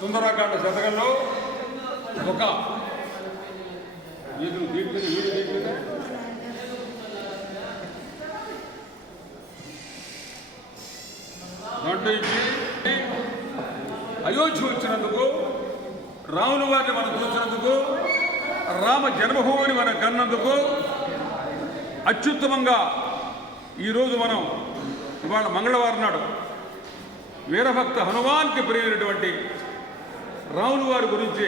సుందరాకాండ శతకంలో ఒక వీరు దీంట్లో వీరు దీంట్లో దాంట్లో ఇచ్చి అయోధ్య వచ్చినందుకు రాముని వారిని మనం చూసినందుకు రామ జన్మభూమిని మనం కన్నందుకు అత్యుత్తమంగా ఈరోజు మనం ఇవాళ మంగళవారం నాడు వీరభక్త హనుమాన్కి ప్రియమైనటువంటి రాముని వారి గురించి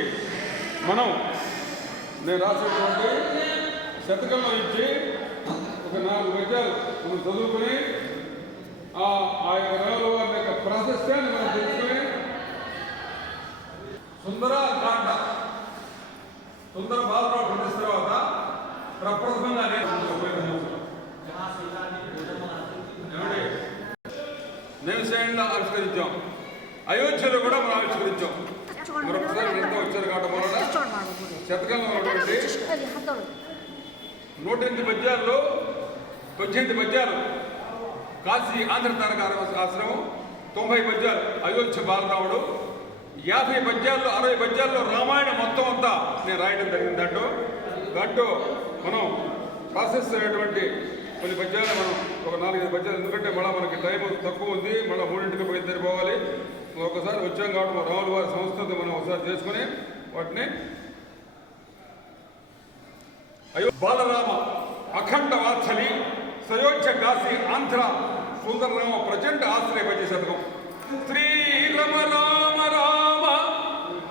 మనం నేను రాసినటువంటి శతకంలో ఇచ్చి ఒక నాలుగు గజాలు మనం చదువుకుని ఆ యొక్క రాముల వారి యొక్క ప్రాశస్త్యాన్ని మనం తెలుసుకుని సుందర కాండ సుందర బాలరావు పండిన తర్వాత ప్రప్రథమంగా నేను నేను ఆవిష్కరించాం. అయోధ్యలో కూడా మనం ఆవిష్కరించాం. నూట ఎనిమిది పద్యాల్లో పద్దెనిమిది పద్యాలు. కాశీ ఆంధ్ర తారక ఆశ్రమం తొంభై పద్యాలు. అయోధ్య బాలరాముడు. యాభై పద్యాల్లో అరవై పద్యాల్లో రామాయణం మొత్తం అంతా నేను రాయడం జరిగింది. దాంట్లో దాంట్లో మనం ప్రాసెస్ అయినటువంటి కొన్ని పద్యాలు మనం ఒక నాలుగైదు పద్యాలు. ఎందుకంటే మళ్ళీ మనకి టైం తక్కువ ఉంది. మళ్ళీ మూడింటికి పోయి పోవాలి. ఒకసారి వచ్చాం కాబట్టి మా రాములు వారి సంస్థతో మనం ఒకసారి చేసుకుని వాటిని అయ్యో బాలరామ అఖండ వాత్సలి సయోధ్య కాశీ ఆంధ్ర సుందరరామ ప్రచండ ఆశ్రయ పద్య శతకం. శ్రీరమ రామ రామ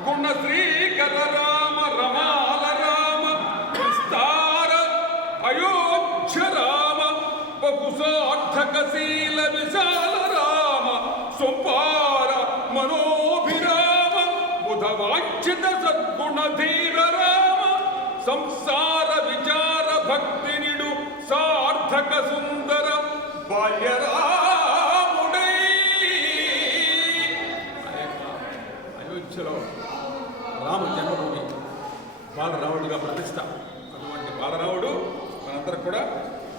గుణ శ్రీకర రామ రమాల రామ విస్తార అయోధ్య రామ బహుసార్థక శీల విశాల బుధవాంఛిత సద్గుణ ధీర రామ సంసార విచార భక్తి నిడు సార్థక సుందర బాల్యరాముడై. అయోధ్యలో రామ జన్మభూమి బాలరాముడుగా ప్రతిష్ట. అటువంటి బాలరాముడు మనందరం కూడా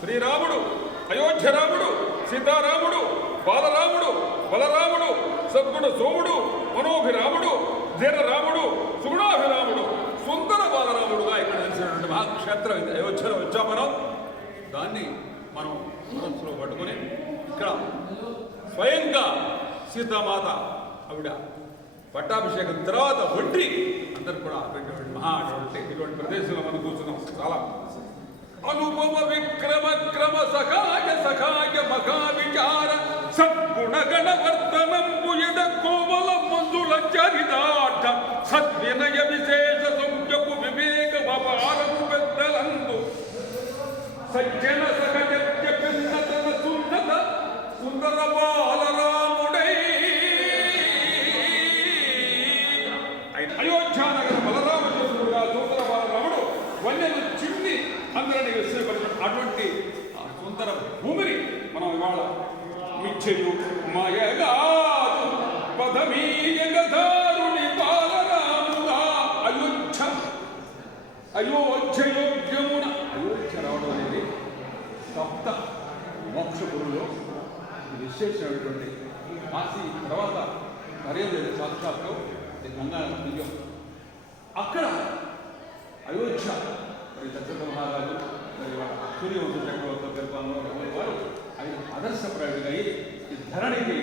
శ్రీరాముడు అయోధ్య రాముడు సీతారాముడు బాలరాముడు బలరాముడు సద్గుణ సోముడు మనోభిరాముడు ధీరరాముడు సుగుణాభిరాముడు సుందర బాలరాముడుగా ఇక్కడ తెలిసినటువంటి మహాక్షేత్రం ఇది. అయోధ్యలో వచ్చాం మనం. దాన్ని మనం మనస్సులో పట్టుకొని ఇక్కడ స్వయంగా సీతామాత ఆవిడ పట్టాభిషేకం తర్వాత వంటి అందరు కూడా అటువంటి మహా అటువంటి ఇటువంటి ప్రదేశంలో మనం కూర్చున్నాం. చాలా అనుపమ విక్రమ క్రమ సఖాయ సఖాయ మఖా విచార సద్గుణ ఎద కోమల మంజుల చరిదాట సద్వినయ విశేష సంజపు వివేక పెద్దలందు సజ్జన సహజత్య పిన్నతన సుందర సుందర బాలరాముడై ఆయన అయోధ్యానగర బలరామచంద్రుడుగా సుందర బాలరాముడు వన్యను చిన్ని అందరినీ విశ్వపరిచిన అటువంటి సుందర భూమిని మనం ఇవాళ మిచ్చయు మయగాదు పదమీయగదారుని బాలరాముగా అయోధ్య అయోధ్యయోగ్యమున అయోధ్య రావడం అనేది సప్త మోక్షపురులో విశేషమైనటువంటి కాశీ తర్వాత నరేంద్ర సాక్షాత్తు ఇది గంగా నిజం అక్కడ అయోధ్య. మరి దశరథ మహారాజు మరి సూర్యవంశ చక్రవర్తి పరిపాలన వారు ಅದರ್ಶ ಪ್ರಯೋಗ ಈ ಧರಣಿಗೆ